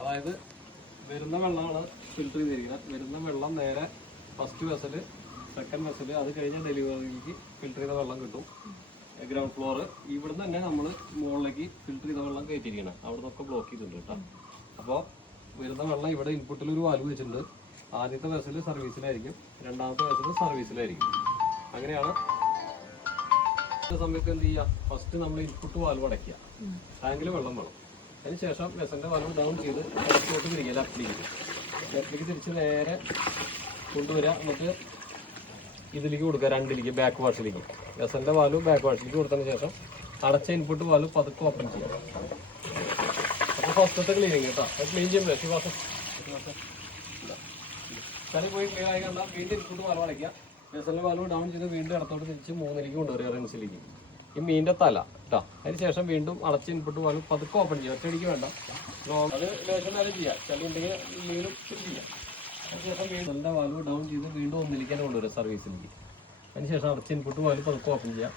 അതായത് വരുന്ന വെള്ളമാണ് ഫിൽറ്റർ ചെയ്തിരിക്കുന്നത്. വരുന്ന വെള്ളം നേരെ ഫസ്റ്റ് വെസല്, സെക്കൻഡ് വെസല്, അത് കഴിഞ്ഞ ഡെലിവറിക്ക് ഫിൽറ്റർ ചെയ്ത വെള്ളം കിട്ടും. ഗ്രൗണ്ട് ഫ്ലോർ ഇവിടുന്ന് തന്നെ നമ്മൾ മുകളിലേക്ക് ഫിൽറ്റർ ചെയ്ത വെള്ളം കയറ്റിയിരിക്കണം. അവിടെ നിന്നൊക്കെ ബ്ലോക്ക് ചെയ്തിട്ടുണ്ട് കേട്ടോ. അപ്പോൾ വരുന്ന വെള്ളം ഇവിടെ ഇൻപുട്ടിൽ ഒരു വാൽവ് വെച്ചിട്ടുണ്ട്. ആദ്യത്തെ വെസല് സർവീസിലായിരിക്കും, രണ്ടാമത്തെ വെസല് സർവീസിലായിരിക്കും. അങ്ങനെയാണ്. സമയത്ത് എന്ത് ചെയ്യുക, ഫസ്റ്റ് നമ്മൾ ഇൻപുട്ട് വാൽവ് അടയ്ക്കുക, ടാങ്കിൽ വെള്ളം വേണം. അതിനുശേഷം വെസലിന്റെ വാൽവ് ഡൗൺ ചെയ്ത് പുറത്തോട്ട് തിരിക്കുക, ലെഫ്റ്റിലേക്ക് തിരിച്ച് നേരെ കൊണ്ടുവരിക. എന്നിട്ട് ഇതിലേക്ക് കൊടുക്കുക, രണ്ടിലേക്ക്, ബാക്ക് വാഷിലേക്ക്. വെസലിന്റെ വാൽവ് ബാക്ക് വാഷിലേക്ക് കൊടുത്തതിന് ശേഷം അടച്ച ഇൻപുട്ട് വാൽവ് പതുക്കെ ഓപ്പൺ ചെയ്യാം. അപ്പോൾ ഫസ്റ്റത്തെ ക്ലീനിങ് കേട്ടോ. അത് ക്ലീൻ ചെയ്യുമ്പോൾ ശിവാസം ചളി പോയി ക്ലിയർ ആയി കണ്ടാൽ വീണ്ടും ഇൻപുട്ട് വാൽവ് അടയ്ക്കുക. വെസലിന്റെ വാൽവ് ഡൗൺ ചെയ്ത് വീണ്ടും ഇടത്തോട്ട് തിരിച്ച് 3ലേക്ക് കൊണ്ടുവരിക, റിൻസിലേക്ക്. ഈ മീനിന്റെ തല കേട്ടോ. അതിനുശേഷം വീണ്ടും അടച്ച ഇൻപുട്ട് വാൽവ് പതുക്കെ ഓപ്പൺ ചെയ്യുക, ഒറ്റയടിക്ക് വേണ്ട. അത് ലേശം നേരം ചെയ്യാം, ചളി ഉണ്ടെങ്കിൽ മീനും ചെയ്യാം. അതിനുശേഷം വെസലിന്റെ വാൽവ് ഡൗൺ ചെയ്ത് വീണ്ടും 1ലേക്ക് തന്നെ കൊണ്ടുവരിക, സർവീസിലേക്ക്. അതിനുശേഷം അടച്ച ഇൻപുട്ട് വാൽവ് പതുക്കെ ഓപ്പൺ ചെയ്യുക.